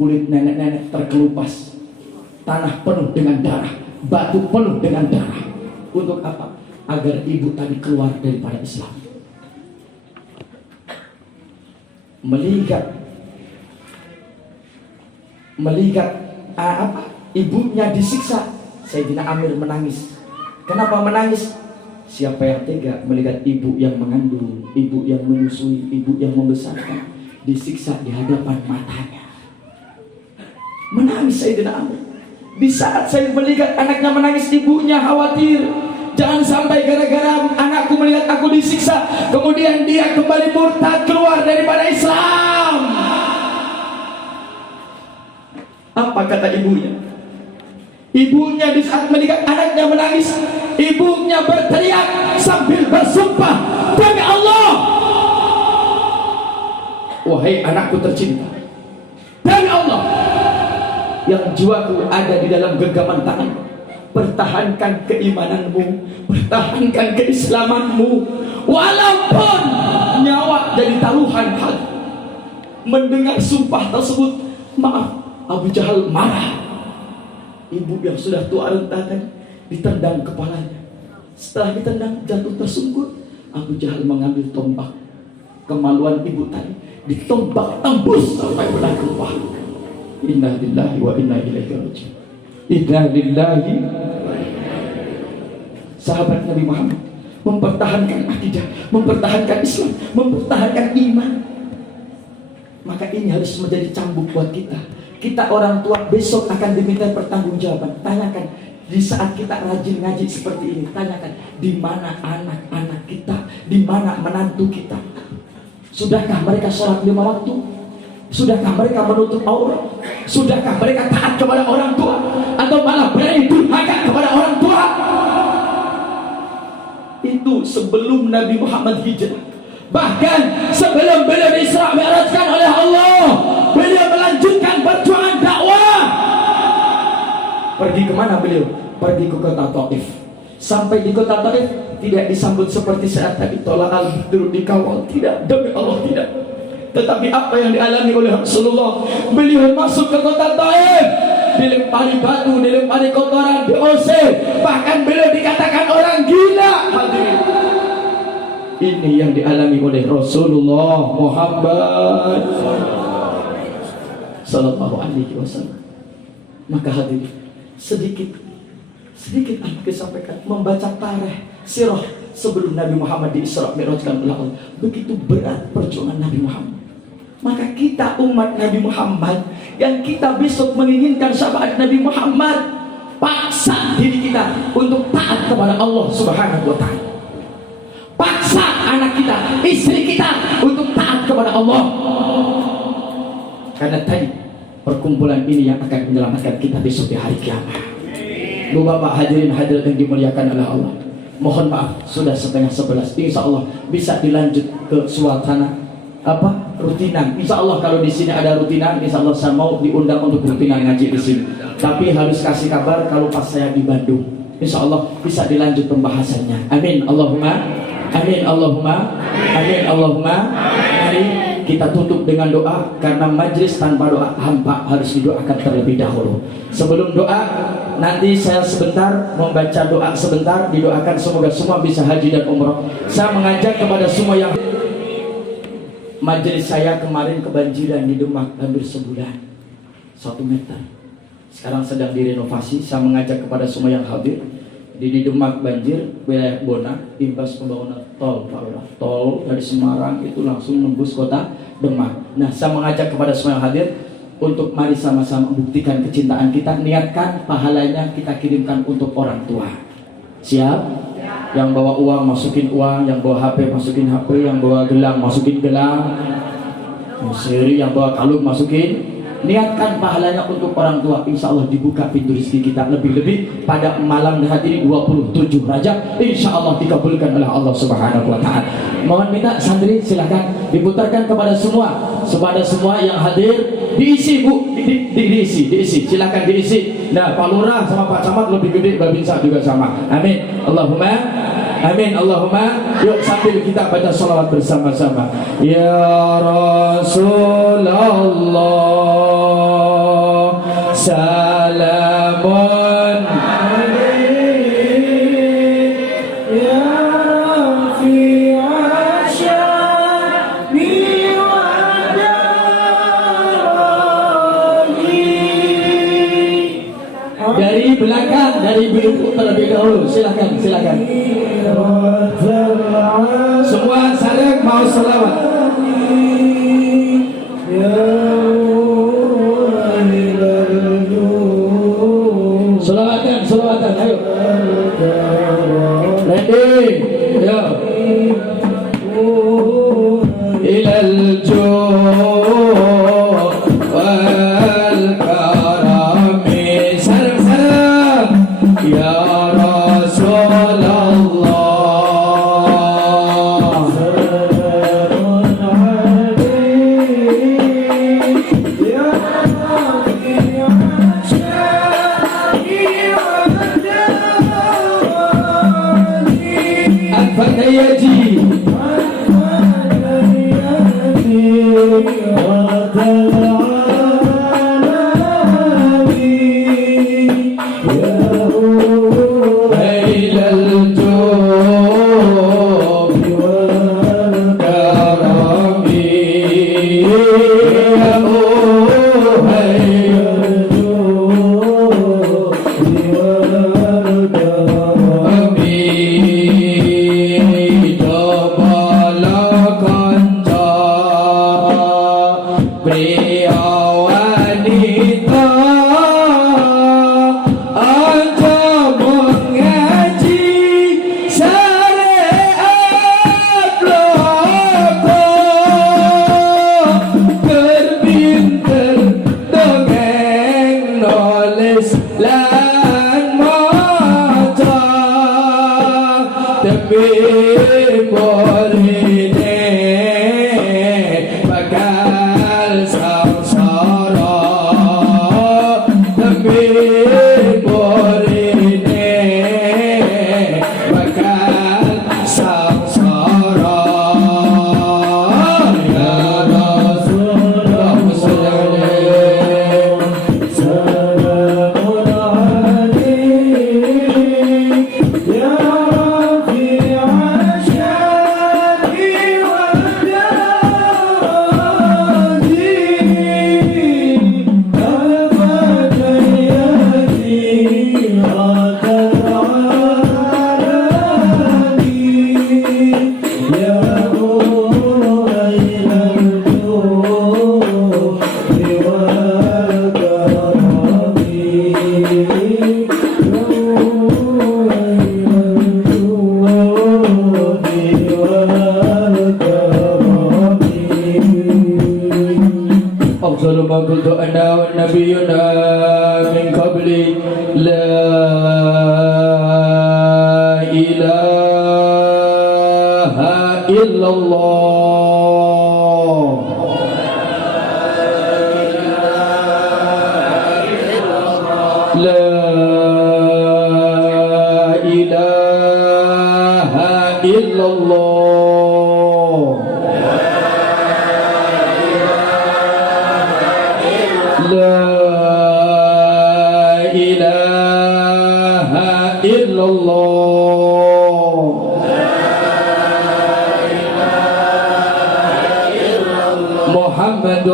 kulit nenek-nenek terkelupas, tanah penuh dengan darah, batu penuh dengan darah. Untuk apa? Agar ibu tadi keluar daripada Islam. Melihat ibunya disiksa, Sayyidina Amir menangis. Kenapa menangis? Siapa yang tega melihat ibu yang mengandung, ibu yang menyusui, ibu yang membesarkan disiksa di hadapan matanya? Menangis Sayyidina Amir. Di saat saya melihat anaknya menangis, ibunya khawatir, jangan sampai gara-gara anakku melihat aku disiksa, kemudian dia kembali murtad, keluar daripada Islam. Apa kata ibunya? Ibunya di saat melihat anaknya menangis, ibunya berteriak sambil bersumpah, demi Allah, wahai anakku tercinta, demi Allah yang jiwaku ada di dalam genggaman tanganmu, pertahankan keimananmu, pertahankan keislamanmu, walaupun nyawa jadi taruhan hati. Mendengar sumpah tersebut, maaf, Abu Jahal marah. Ibu yang sudah tua renta tadi ditendang kepalanya. Setelah ditendang jatuh tersungkur, Abu Jahal mengambil tombak. Kemaluan ibu tadi ditombak tembus sampai belah kepala. Inna lillahi wa inna ilaihi raji'un. Inna lillahi. Sahabat Nabi Muhammad mempertahankan akidah, mempertahankan Islam, mempertahankan iman. Maka ini harus menjadi cambuk buat kita. Kita orang tua besok akan diminta pertanggungjawaban. Tanyakan, di saat kita rajin ngaji seperti ini, tanyakan, di mana anak-anak kita, di mana menantu kita? Sudahkah mereka sholat 5 waktu? Sudahkah mereka menutup aurat? Sudahkah mereka taat kepada orang tua? Atau malah berani durhaka kepada orang tua? Itu sebelum Nabi Muhammad hijrah. Bahkan sebelum beliau Isra Mi'rajkan oleh Allah, beliau melanjutkan perjuangan dakwah. Pergi kemana beliau? Pergi ke kota Taif. Sampai di kota Taif tidak disambut seperti saat tadi tolak al-badru dikawal, tidak, demi Allah tidak. Tetapi apa yang dialami oleh Rasulullah? Beliau masuk ke kota Taif, dilempari batu, dilempari kotoran, diusir, bahkan beliau dikatakan orang gila. Hadirin, ini yang dialami oleh Rasulullah Muhammad sallallahu alaihi wasallam. Maka hadirin, sedikit anak disampaikan, membaca tarikh sirah sebelum Nabi Muhammad di Isra Mi'rajkan oleh Allah. Begitu berat perjuangan Nabi Muhammad. Maka kita umat Nabi Muhammad yang kita besok menginginkan syafaat Nabi Muhammad, paksa diri kita untuk taat kepada Allah Subhanahu wa taala. Paksa anak kita, istri kita untuk taat kepada Allah. Karena tadi perkumpulan ini yang akan menyelamatkan kita besok di hari kiamat. Bu Bapak hadirin hadirat yang dimuliakan oleh Allah, mohon maaf sudah setengah 11. Insya Allah bisa dilanjut ke suasana rutinan. Insya Allah kalau di sini ada rutinan, Insya Allah saya mau diundang untuk rutinan ngaji di sini. Tapi harus kasih kabar kalau pas saya di Bandung. Insya Allah bisa dilanjut pembahasannya. Amin Allahumma, amin Allahumma, amin Allahumma. Mari kita tutup dengan doa, karena majlis tanpa doa hampa, harus didoakan terlebih dahulu. Sebelum doa, nanti saya sebentar membaca doa sebentar, didoakan semoga semua bisa haji dan umrah. Saya mengajak kepada semua yang majelis saya kemarin kebanjiran di Demak hampir sebulan, 1 meter. Sekarang sedang direnovasi. Saya mengajak kepada semua yang hadir di Demak banjir, wilayah Bona, imbas pembangunan tol, Pak Lurah. Tol dari Semarang itu langsung nembus kota Demak. Nah, saya mengajak kepada semua yang hadir, untuk mari sama-sama buktikan kecintaan kita. Niatkan pahalanya kita kirimkan untuk orang tua. Siap? Yang bawa uang masukin uang, yang bawa HP masukin HP, yang bawa gelang masukin gelang, yang bawa kalung masukin. Niatkan pahalanya untuk orang tua. Insya Allah dibuka pintu rezeki kita. Lebih-lebih pada malam hari ini 27 Rajab, insya Allah dikabulkan oleh Allah Subhanahu Wa Taala. Mohon minta santri silakan diputarkan kepada semua yang hadir. Diisi bu, diisi, silakan diisi. Nah, Pak Lurah sama Pak Camat lebih gede, Babinsa juga sama. Amin. Allahumma amin. Allahumma. Yuk sambil kita baca salawat bersama-sama. Ya Rasulullah, salamun alaik ya rafi'a syami wa darani. Dari belakang, dari ibu terlebih dahulu. Silakan. Semua saling mau salawat. Selawatan, ayo. Ready, yo. Ilal juh wal karami, salam ya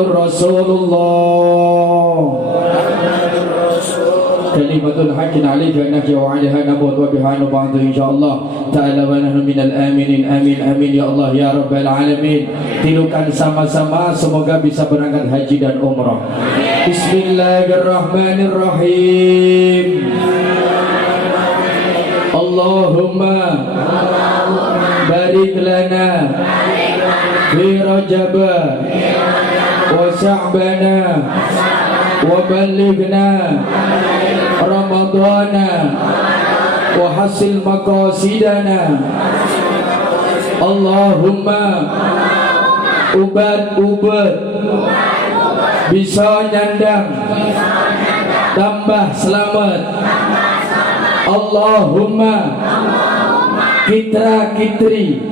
Rasulullah. kalimatul haqqin 'alaika nahya wa 'alaiha namut wa biha nub'atu insyaallah ta'ala wa nahnu minal aminin. Amin amin ya Allah ya rabbal alamin. Tilukan sama-sama semoga bisa berangkat haji dan umrah. Bismillahirrahmanirrahim. Allahumma barik lana fi Rajab wa Sya'bana wa ballighna Ramadana wa hasil maqasidana. Allahumma ubat bisa nyandang tambah selamat. Allahumma kitra kitri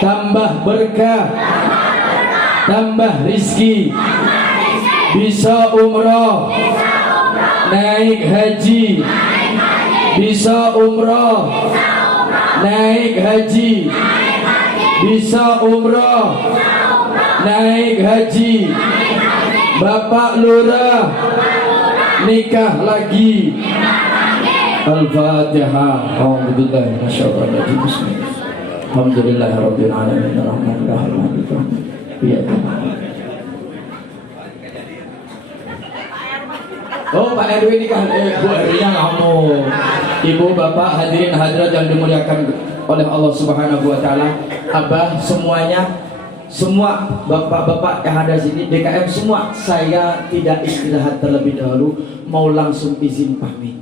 tambah berkah tambah rizki bisa umrah naik haji bisa umrah naik haji bisa umrah naik haji. Bapak Lurah nikah lagi. Al-Fatihah. Alhamdulillah. Alhamdulillahirabbil alamin. Arrahmanirrahim. Oh, Pak RW nikah. Bu RW-nya kamu. Ibu, Bapak, hadirin hadirat yang dimuliakan oleh Allah Subhanahu wa taala. Abah semuanya, semua bapak-bapak yang ada sini, DKM semua, saya tidak istirahat terlebih dahulu, mau langsung izin pamit.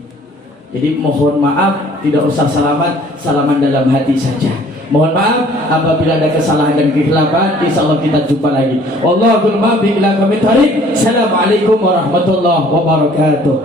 Jadi mohon maaf, tidak usah salaman dalam hati saja. Mohon maaf apabila ada kesalahan dan kekhilapan. Insyaallah kita jumpa lagi. Allahumma bi'ila kami tarik. Assalamualaikum warahmatullahi wabarakatuh.